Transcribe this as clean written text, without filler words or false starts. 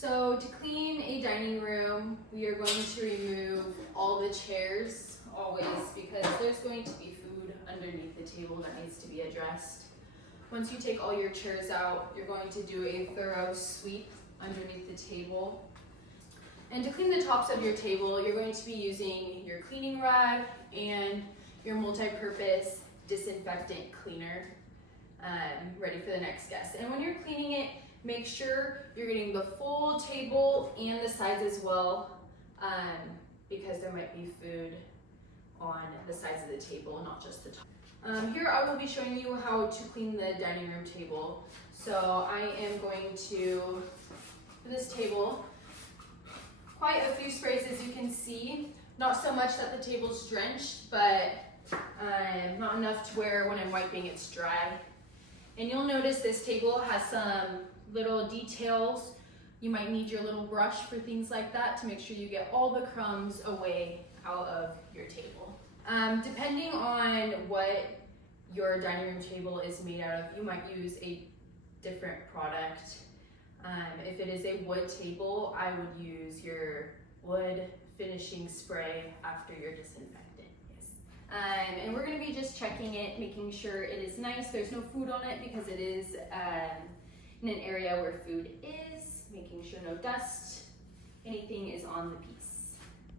So to clean a dining room, we are going to remove all the chairs, always, because there's going to be food underneath the table that needs to be addressed. Once you take all your chairs out, you're going to do a thorough sweep underneath the table. And to clean the tops of your table, you're going to be using your cleaning rag and your multi-purpose disinfectant cleaner, ready for the next guest. And when you're cleaning it, make sure you're getting the full table and the sides as well, because there might be food on the sides of the table, not just the top. Here I will be showing you how to clean the dining room table. So I am going to, for this table, quite a few sprays as you can see. Not so much that the table's drenched, but not enough to where when I'm wiping it's dry. And you'll notice this table has some little details. You might need your little brush for things like that to make sure you get all the crumbs away out of your table. Depending on what your dining room table is made out of, you might use a different product. If it is a wood table, I would use your wood finishing spray after your disinfectant. Yes. And we're going to be just checking it, making sure it is nice. There's no food on it because it is in an area where food is, making sure no dust, anything is on the piece.